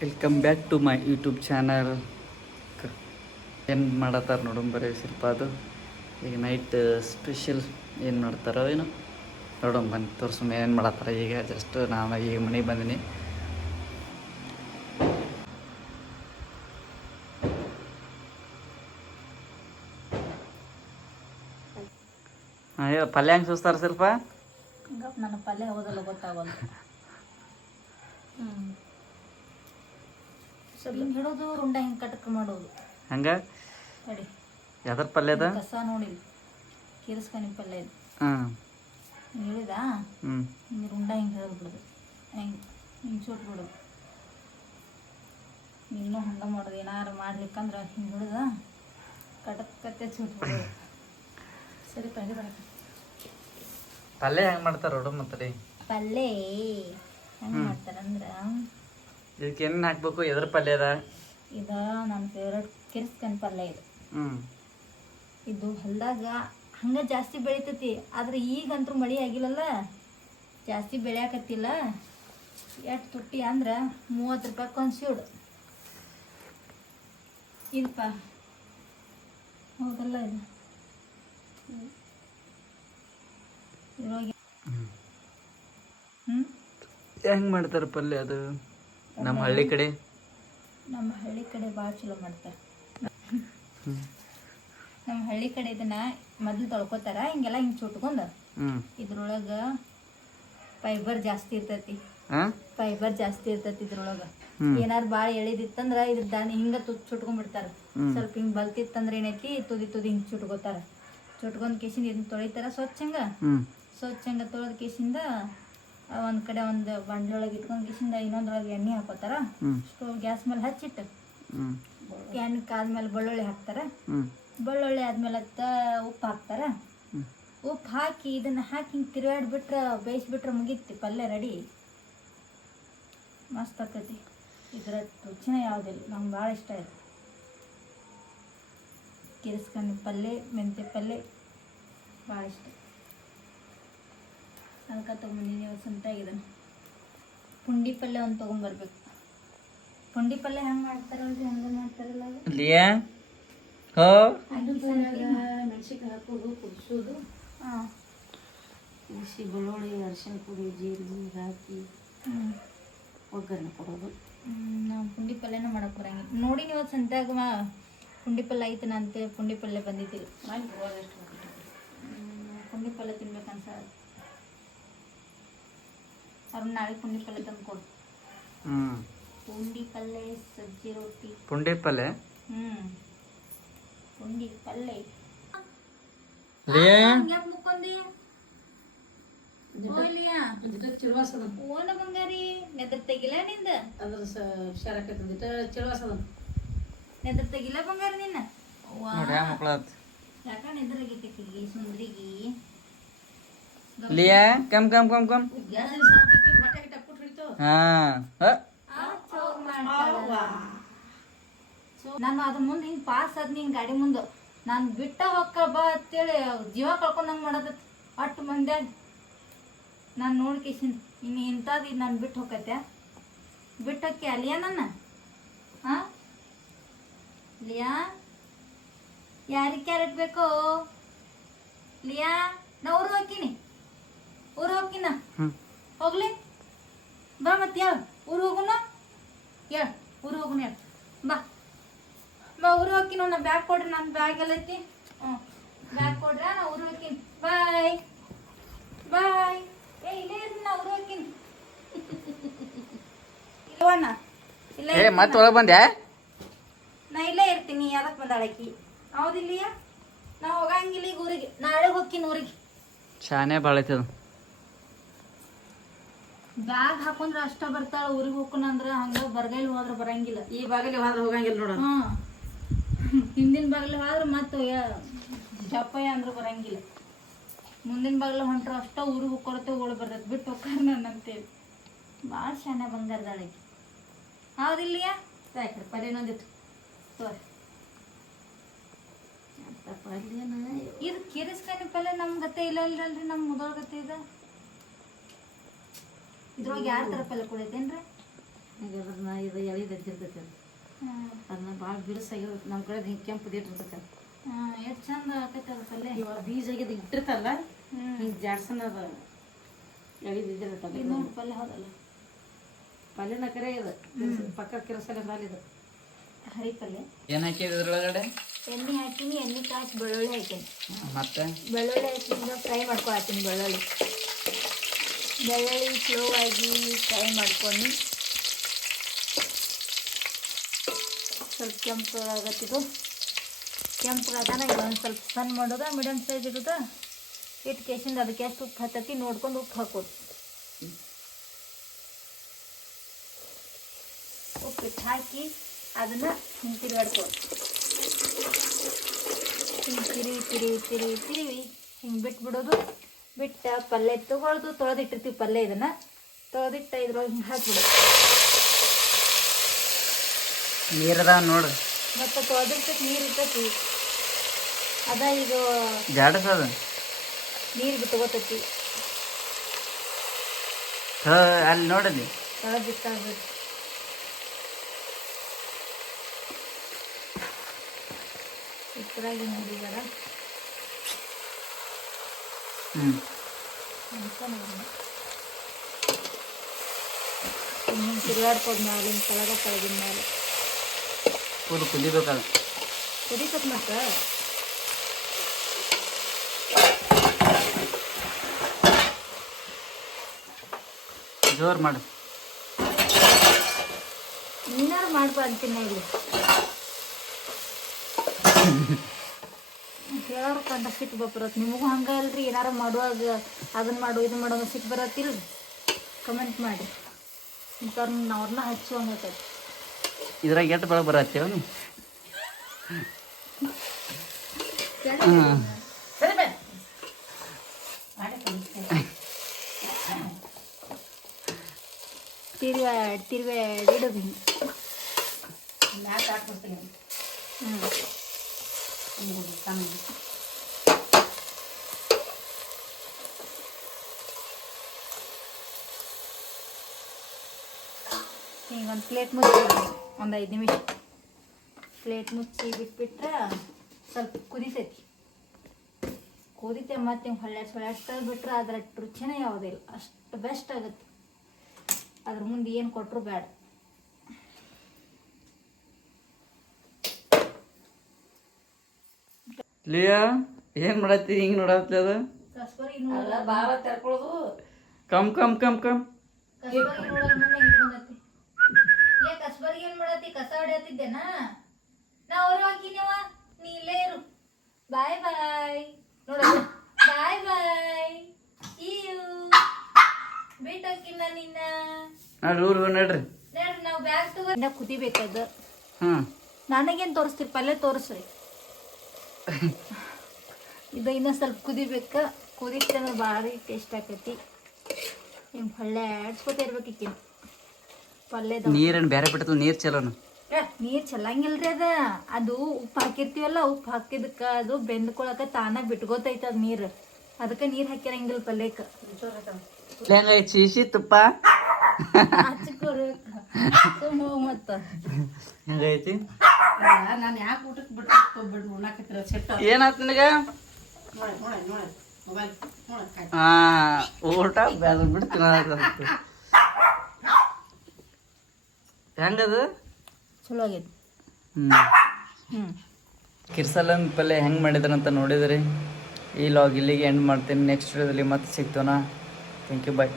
Welcome back to my YouTube channel. ಏನು ಮಾಡತ್ತಾರ ನೋಡೋಣ ಬರೀ ಸ್ವಲ್ಪ ಅದು ಈಗ ನೈಟ್ ಸ್ಪೆಷಲ್ ಏನು ಮಾಡ್ತಾರೋ ಏನೋ ನೋಡೋಣ ಬನ್ನಿ ತೋರ್ಸು ಏನು ಮಾಡತ್ತಾರ. ಈಗ ಜಸ್ಟ್ ನಾನು ಈಗ ಮನೆಗೆ ಬಂದೀನಿ. ಹಾಂ ಹೇಳ ಪಲ್ಯ ಹೆಂಗೆ ಸೂಸ್ತಾರೆ ಸ್ವಲ್ಪ. ನನ್ನ ಪಲ್ಯ ಹೋದಲ್ಲ ಗೊತ್ತಾಗಲ್ಲ. ಸ್ವಲ್ಪ ಹಿಂಗೆ ಹಿಡೋದು ರುಂಡ ಹಿಂಗೆ ಕಟಕ್ ಮಾಡೋದು ಹಂಗೆ ತಡಿ. ಯಾವ್ದಾರ ಪಲ್ಯ ಅದ ಕಸ ನೋಡಿಲ್ಲ ಕೀರಿಸ್ಕೊಂಡು ಪಲ್ಯ ಇದು ಹಾಂ ಹಿಂಗೆ ಹೇಳಿದ ಹಿಂಗೆ ರುಂಡ ಹಿಂಗೆ ಹಿಡಿದು ಬಿಡೋದು, ಹೆಂಗೆ ಹಿಂಗೆ ಚೂಟ್ ಬಿಡೋದು. ಇನ್ನೂ ಹಂಗೆ ಮಾಡೋದು. ಏನಾರು ಮಾಡ್ಲಿಕ್ಕಂದ್ರೆ ಹಿಂಗೆ ಹಿಡಿದ ಕಟಕತ್ತೆ ಚೂಟ್ ಬಿಡೋದು. ಸರಿ ಪಲ್ಯ ಬರಕ್ಕೆ ಪಲ್ಯ ಹೆಂಗೆ ಮಾಡ್ತಾರೆ ನೋಡು ಮತ್ತೆ ಪಲ್ಯ ಹೆಂಗೆ ಮಾಡ್ತಾರಂದ್ರೆ ಇದಕ್ಕೆ ಏನು ಹಾಕ್ಬೇಕು? ಎದ್ರ ಪಲ್ಯ ಅದ ಇದು ನನ್ನ ಫೇವ್ರೇಟ್ ಕಿರಿಸ್ಕನ್ ಪಲ್ಯ ಇದು. ಇದು ಹೊಲದಾಗ ಹಂಗೆ ಜಾಸ್ತಿ ಬೆಳಿತೈತಿ, ಆದ್ರೆ ಈಗಂತೂ ಮಳೆ ಆಗಿಲ್ಲಲ್ಲ, ಜಾಸ್ತಿ ಬೆಳೆಯಾಕತ್ತಿಲ್ಲ. ಎಷ್ಟು ತುಟ್ಟಿ ಅಂದ್ರೆ 30 ರೂಪಾಯಿ ಒಂದು ಸೀಡು ಇಲ್ಪ ಹೌದಲ್ಲ. ಇದು ಇದ್ರೊಳಗೆ ಹೆಂಗೆ ಮಾಡ್ತಾರೆ ಪಲ್ಯ ಅದು? ನಮ್ಮ ಹಳ್ಳಿ ಕಡೆ ಭಾಳ ಚಲೋ ಮಾಡ್ತಾರೆ. ನಮ್ಮ ಹಳ್ಳಿ ಕಡೆ ಇದನ್ನ ಮೊದಲು ತೊಳ್ಕೊತಾರ, ಹಿಂಗೆಲ್ಲ ಹಿಂಗೆ ಚುಟ್ಕೊಂಡು ಇದ್ರೊಳಗೆ ಫೈಬರ್ ಜಾಸ್ತಿ ಇರ್ತೈತಿ. ಇದ್ರೊಳಗೆ ಏನಾರು ಭಾಳ ಎಳಿದಿತ್ತಂದ್ರ ಇದ್ರ ದಾನಿ ಹಿಂಗ ಚುಟ್ಕೊಂಡ್ಬಿಡ್ತಾರ. ಸ್ವಲ್ಪ ಹಿಂಗ್ ಬಲ್ತಿತ್ತಂದ್ರ ಏನೈತಿ ತುದಿ ಹಿಂಗ್ ಚುಟ್ಕೋತಾರ. ಚುಟ್ಕೊಂಡ್ ಕೇಸಿಂದ ಇದನ್ನ ತೊಳಿತಾರ ಸ್ವಚ್ಛಂಗ ತೊಳೆದ ಕೇಸಿಂದ ಒಂದ್ ಕಡೆ ಒಂದು ಬಂಡ್ಲೊಳಗೆ ಇಟ್ಕೊಂಡ್ ಕೇಸಿಂದ ಇನ್ನೊಂದ್ರೊಳಗೆ ಎಣ್ಣೆ ಹಾಕೋತಾರ. ಸ್ಟೋವ್ ಗ್ಯಾಸ್ ಮೇಲೆ ಹಚ್ಚಿಟ್ಟು ಎಣ್ಣೆ ಕಾದ್ಮೇಲೆ ಬೆಳ್ಳುಳ್ಳಿ ಹಾಕ್ತಾರ. ಬೆಳ್ಳುಳ್ಳಿ ಆದ್ಮೇಲೆ ಉಪ್ಪು ಹಾಕ್ತಾರ. ಉಪ್ಪು ಹಾಕಿ ಇದನ್ನ ಹಾಕಿ ಹಿಂಗೆ ತಿರುಗಾಡ್ಬಿಟ್ರೆ ಬೇಯಿಸ್ಬಿಟ್ರೆ ಮುಗೀತಿ, ಪಲ್ಯ ರೆಡಿ. ಮಸ್ತ್ ಆಕೈತಿ. ಇದ್ರ ರುಚಿನೇ ಯಾವುದಿಲ್ಲ, ನಂಗೆ ಭಾಳ ಇಷ್ಟ ಇದೆ. ಕಿರಿಸ್ಕೊಂಡು ಪಲ್ಯ, ಮೆಂತ್ಯ ಪಲ್ಯ ಭಾಳ ಇಷ್ಟ. ಅದಕ್ಕೆ ತೊಗೊಂಬಂದಿನಿ ಇವತ್ತು ಸಂತಾಗಿದ್ದಾನೆ. ಪುಂಡಿ ಪಲ್ಯ ಒಂದು ತೊಗೊಂಬರ್ಬೇಕು. ಪುಂಡಿ ಪಲ್ಯ ಹೆಂಗೆ ಮಾಡ್ತಾರಲ್ರಿ ಹಂಗೆ ಮಾಡ್ತಾರಲ್ಲ. ಮೆಣಸಿನ್ಕಾಯಿ ಹಾಕೋದು, ಕುದಿಸೋದು, ಕುದಿಸಿ ಬೆಳ್ಳುಳ್ಳಿ, ಅರಿಶಿನ ಪುಡಿ, ಜೀರಿಗೆ ಹಾಕಿ ಒಗ್ಗರಣೆ ಕೊಡೋದು. ನಾವು ಪುಂಡಿ ಪಲ್ಯನ ಮಾಡಕ್ಕೆ ಬರಂಗಿಲ್ಲ. ನೋಡಿ ನೀವು ಸಂತ್ಯಾಗ ಪುಂಡಿ ಪಲ್ಯ ಐತನಂತೆ, ಪುಂಡಿ ಪಲ್ಯ ಬಂದಿದ್ದೀರಿ. ಪುಂಡಿ ಪಲ್ಯ ತಿನ್ಬೇಕನ್ಸ ಅವ್ರು ನಾಳೆ ಪುಂಡಿ ಪಲ್ಯ ತಂದು ಕೊಡು. ಪುಂಡಿ ಪಲ್ಯ, ಸಜ್ಜಿ ರೊಟ್ಟಿ, ಪುಂಡಿ ಪಲ್ಯ. ಪುಂಡಿ ಪಲ್ಯ ಓನ ಬಂಗಾರಿ ನೆದ್ರ ತೆಗಿಲ ನಿಂದ ಅದ್ರ ನೆದ್ರ ತೆಗಿಲ ಬಂಗಾರಿ ನಿನ್ನ ಯಾಕ ನೆದ್ರಾಗೈತಿ ಸುಂದ್ರಿಗಿ. लिया कम कम कम कम ನಾನು ಅದ್ರ ಮುಂದೆ ಹಿಂಗೆ ಪಾಸ್ ಆದ್ನಿ, ಹಿಂಗೆ ಗಾಡಿ ಮುಂದೆ ನಾನು ಬಿಟ್ಟ ಹೊಕ್ಕ ಬಾ ಅಂತೇಳಿ ಜೀವ ಕಳ್ಕೊಂಡಂಗೆ ಮಾಡತೈತಿ. ಅಷ್ಟು ಮಂದ್ಯಾಗ ನಾನು ನೋಡ್ಕೇಸಿಂದ ಇನ್ನು ಇಂಥದ್ದು ಇದು ನಾನು ಬಿಟ್ಟು ಹೋಗತ್ತೆ. ಬಿಟ್ಟು ಹೋಕ್ಕಿ ಅಲ್ಲಿಯ ನನ್ನ ಲಿಯಾ ಯಾರಿಗೆ ಕ್ಯಾರೆಟ್ ಬೇಕೋ ಲಿಯಾ? ನಾ ಊರು ಹೋಗ್ಕಿನ ಹೋಗ್ಲಿ ಬಾ. ಮತ್ತೆ ಹೇಳು ಊರು ಹೋಗುನ, ಹೇಳು ಊರು ಹೋಗುನ, ಹೇಳು ಬಾ ಬಾ ಊರು ಹೋಗ್ಕಿನ. ನಾ ಬ್ಯಾಗ್ ಕೊಡ್ರಿ, ನನ್ನ ಬ್ಯಾಗ್ ಎಲ್ಲ ಐತಿ. ಬ್ಯಾಗ್ ಕೊಡ್ರ, ನಾ ಊರು ಹೋಗ್ತೀನಿ. ಬಾಯ್ ಬಾಯ್. ಇಲ್ಲೇ ಇರ್ತೀನಿ, ನಾ ಊರು ಹೋಗ್ತೀನಿ. ಇಲ್ಲವಣ್ಣ ಇಲ್ಲ ಮತ್ತೆ ಒಳಗೆ ಬಂದೆ. ನಾ ಇಲ್ಲೇ ಇರ್ತೀನಿ. ಯಾವತ್ತು ಬಂದಾಳಕಿ ಹೌದಿಲ್ಲಿಯ? ನಾ ಹೋಗಂಗಿಲ್ಲ ಈಗ ಊರಿಗೆ, ನಾಳೆ ಹೋಗ್ತೀನಿ ಊರಿಗೆ. ಶಾನೆ ಭಾಳ ಐತದ. ಬ್ಯಾಗ್ ಹಾಕೊಂಡ್ರೆ ಅಷ್ಟ ಬರ್ತಾಳ. ಊರಿಗೆ ಹೋಗ್ಕೊಣ ಅಂದ್ರ ಹಂಗ ಬರ್ಗೈಲಿ ಹೋದ್ರ ಬರಂಗಿಲ್ಲ. ಈ ಬಾಗಿಲಿ ಹೋದ್ರೆ ಹೋಗಂಗಿಲ್ಲ ನೋಡ. ಹಿಂದಿನ ಬಾಗಿಲು ಹೋದ್ರೆ ಮತ್ತೆ ಜಪ್ಪಯ್ಯ ಅಂದ್ರೆ ಬರಂಗಿಲ್ಲ. ಮುಂದಿನ ಬಾಗಿಲು ಹೊಂಟ್ರ ಅಷ್ಟ ಊರಿಗೆ ಹೋಗ್ಕೊಳತ್ತೆ ಓಡಿ ಬರ್ತೈತೆ. ಬಿಟ್ಟು ಹೋಗ್ತಾರ ನನ್ನಂತೇಳಿ ಭಾಳ ಶಾನೆ ಬಂಗಾರದಾಳಕಿ ಹೌದಿಲ್ಲಿಯ? ಸಾಕ್ರಿ ಪಲ್ಯ ಇನ್ನೊಂದಿತ್ತು ತೋರಿ. ಇದು ಕಿರಿಸ್ಕಾಯಿ ಪಲ್ಯ ನಮ್ ಗತೆ ಇಲ್ಲ ಇಲ್ಲಲ್ರಿ, ನಮ್ ಮುದೋಳ ಗತೆ ಇದೆ. ಇದ್ರೊಳಗೆ ಯಾವ ಥರ ಪಲ್ಯ ಕೊಡೈತೇನ್ರಿ? ಇದು ಎಳಿ ಎದ್ದಿರ್ತೈತಿ ಅದು ಅದನ್ನ ಭಾಳ ಬಿರುಸಾಗಿರ್ತೈತಿ ನಮ್ಮ ಕಡೆ ಹಿಂಗೆ ಕೆಂಪು ಇಟ್ಟಿರ್ತೈತಿ ಎಷ್ಟು ಚಂದ ಆಕೈತೆ ಅದು ಪಲ್ಯ. ಇವಾಗ ಬೀಜ ಆಗಿದ್ದು ಇಟ್ಟಿರ್ತಲ್ಲ ಹಿಂಗೆ ಜಾಡ್ಸನ ಅದು ಎಳಿದಿದ್ದಿರ್ತಲ್ಲ ಇನ್ನೊಂದು ಪಲ್ಯ ಹೌದಲ್ಲ, ಪಲ್ಯನ ಕರೆ ಇದು ಪಕ್ಕ ಕಿರಸಲೆ ಇದು ಹರಿ ಪಲ್ಯ. ಏನು ಹಾಕಿದ್ರಿ ಇದ್ರೊಳಗಡೆ? ಎಣ್ಣೆ ಹಾಕಿನಿ, ಎಣ್ಣೆ ಕಾಸಿ ಬೆಳ್ಳುಳ್ಳಿ ಹಾಕೀನಿ. ಮತ್ತೆ ಬೆಳ್ಳುಳ್ಳಿ ಹಾಕಿಂದ ಫ್ರೈ ಮಾಡ್ಕೊಳತ್ತೀನಿ. ಬೆಳ್ಳುಳ್ಳಿ ಸ್ಲೋ ಆಗಿ ಫ್ರೈ ಮಾಡ್ಕೊಂಡು ಸ್ವಲ್ಪ ಕೆಂಪು ಆಗತ್ತಿದು. ಕೆಂಪು ಆಗಾನ ಒಂದು ಸ್ವಲ್ಪ ಸಣ್ಣ ಮಾಡೋದು, ಮೀಡಿಯಮ್ ಸೈಜ್ ಇರೋದು ಇಟ್ಟು ಕೇಸಿಂದ ಅದಕ್ಕೆ ಎಷ್ಟು ಉಪ್ಪು ಹತ್ತತಿ ನೋಡ್ಕೊಂಡು ಉಪ್ಪು ಹಾಕೋದು. ಉಪ್ಪಿಟ್ಟು ಹಾಕಿ ಅದನ್ನು ಹಿಂಗೆ ತಿರುಗಾಡ್ಕೋದು. ಹಿಂಗೆ ತಿರುವಿ ಹಿಂಗೆ ಬಿಟ್ಬಿಡೋದು. ಬಿಟ್ಟು ಪಲ್ಯ ತೊಳೆದಿಟ್ಟಿರ್ತೀವಿ. ಪಲ್ಯ ಇದನ್ನು ತೊಳೆದಿಟ್ಟು ಇದ್ರೊಳಗೆ ಹಿಂಗೆ ಹಾಕ್ಬಿಡೋದು. ನೀರದ ನೋಡು, ಮತ್ತು ತೊಳೆದಿರ್ತೈತಿ ನೀರು ಇರ್ತೈತಿ. ಅದ ಈಗ ಜಾಡಸದ ನೀರು ಬಿಟ್ಕೋತೈತಿ. ಅಲ್ಲಿ ನೋಡಲಿ ತೊಳೆದಿಟ್ಟಾಗ್ಬೇಕು. ಇಷ್ಟರಾಗಿ ನೋಡಿದಾರ ಹಿಂಗೆ ತಿರುಗಾಡ್ಕೋದು ಮ್ಯಾಲಿನ ಕೆಳಗಿನ ಮೇಲೆ ಫುಲ್ ಕುದಿಬೇಕಲ್ಲ. ಕುದಿತತ್ ಮತ್ತೆ ಜೋರು ಮಾಡು. ನೀನಾರು ಮಾಡ್ಕೊ ಅಂತೀನಿ ಇಲ್ಲಿ. ಹೇಳೋರು ಕಂಡ ಸಿಟ್ಟು ಬರತ್ತೆ. ನಿಮಗೂ ಹಂಗೆ ಅಲ್ರಿ, ಏನಾರು ಮಾಡುವಾಗ ಅದನ್ನ ಮಾಡು ಇದನ್ನ ಮಾಡೋ ಸಿಟ್ಟು ಬರತ್ತಿಲ್ಲ. ಕಮೆಂಟ್ ಮಾಡಿ ಅವ್ರನ್ನ ಹಚ್ಚುವಂಗೈತೆ. ಇದ್ರಾಗ ಎಷ್ಟು ಬೆಳಗ್ಗೆ ಬರತ್ತೇವ ನೀವು? ತಿರುವಾಡಿಡೋದು ಹಿಂಗೆ. ಮ್ಯಾಟ್ ಹಾಕ್ಬಿಡ್ತೀನಿ. ಈಗ ಒಂದು ಪ್ಲೇಟ್ ಮುಚ್ಚಿ ಒಂದು 5 ನಿಮಿಷ ಪ್ಲೇಟ್ ಮುಚ್ಚಿ ಬಿಟ್ಬಿಟ್ರೆ ಸ್ವಲ್ಪ ಕುದಿತೈತಿ. ಕುದಿತೆ ಮತ್ತೆ ಹಿಂಗೆ ಹೊಳ್ಯಾಡ್ಸ್ ಬಿಟ್ರೆ ಅದ್ರ ರುಚಿನೇ ಯಾವುದಿಲ್ಲ. ಅಷ್ಟು ಬೆಸ್ಟ್ ಆಗುತ್ತೆ. ಅದ್ರ ಮುಂದೆ ಏನು ಕೊಟ್ಟರು ಬೇಡ. ಲಿಯಾ ಏನು ಮಾಡತ್ತಿ? ಹಿಂಗೆ ನೋಡತ್ತಿ ಅದು ಕಸ್ಬರಿ ಭಾಳ ತೆರ್ಕೊಳ್ಳೋದು ಕಮ್ ಕಮ್ ಕಮ್ ಕಮ್ ಕಸ್ಬರಿ ನೋಡೋದು ಮುಂದೆ ಹಿಂಗೆ ಬಂದೈತಿ. ಕಸ್ಬರಿ ಏನು ಮಾಡತ್ತಿ? ಕಸ ಹೊಡೆಯತ್ತಿದ್ದೇನಾ? ನಾ ಅವ್ರು ಹಾಕಿನವ, ನೀ ಇಲ್ಲೇ ಇರು. ಬಾಯ್ ಬಾಯ್ ನೋಡ. ಬಾಯ್ ಬಾಯ್. ಬಿಟ್ಟೋಕಿನ್ನ ನಿನ್ನ ನೋಡ್ರಿ ಊರು ನಡ್ರಿ ನೋಡ್ರಿ. ನಾವು ಬ್ಯಾಗ್ ತಗೋ ಕುದಿಬೇಕದು. ಹಾಂ ನನಗೇನು ತೋರಿಸ್ತೀರಿ? ಪಲ್ಯ ತೋರಿಸ್ರಿ. ಇದು ಇನ್ನೂ ಸ್ವಲ್ಪ ಕುದಿಬೇಕು. ಕುದಿತಂದ್ರೆ ಭಾರಿ ಟೇಸ್ಟ್ ಆಕೈತಿ. ಹಿಂಗೆ ಪಲ್ಯ ಆಡ್ಸ್ಕೊತ ಇರ್ಬೇಕಿಕ್ಕಿನ ಪಲ್ಯದ. ನೀರೇನು ಬೇರೆ ಬಿಟ್ಟದ? ನೀರು ಚಲೋನು. ನೀರು ಚೆಲ್ಲಂಗಿಲ್ರಿ ಅದು ಉಪ್ಪು ಹಾಕಿರ್ತೀವಲ್ಲ, ಉಪ್ಪು ಹಾಕಿದಕ್ಕೆ ಅದು ಬೆಂದ್ಕೊಳಕ ತಾನಾಗ ಬಿಟ್ಕೋತೈತೆ ಅದು ನೀರು. ಅದಕ್ಕೆ ನೀರು ಹಾಕಿರಂಗಿಲ್ಲ ಪಲ್ಯಕ್ಕೆ. ಹೆಂಗೈತಿ ಸಿಹಿ ತುಪ್ಪ? ಮತ್ತು ಹೆಂಗೈತಿ? ನಾನು ಯಾಕೆ ಊಟಕ್ಕೆ ಬಿಟ್ಟು ಉಣ್ಣಾಕತ್ತಿರ ಸೆಟ್ ಏನಾಯ್ತು ನಿನಗೆ? ನೋಡಿ ನೋಡಿ ನೋಡಿ ಮೊಬೈಲ್ ನೋಡಿ. ಹಾಂ ಊಟ ಬೇಡ ಬಿಡ್ತೀನಿ. ಹೆಂಗದು? ಚಲೋ ಆಗೈತಿ. ಕಿರ್ಸಲನ್ ಪಲ್ಯ ಹೆಂಗೆ ಮಾಡಿದ್ರಂತ ನೋಡಿದ್ರಿ. ಈ ಲಾಗ್ ಇಲ್ಲಿಗೆ ಎಂಡ್ ಮಾಡ್ತೀನಿ. ನೆಕ್ಸ್ಟ್ ವಿಡಿಯೋದಲ್ಲಿ ಮತ್ತೆ ಸಿಗ್ತೋಣ. Thank you, bye.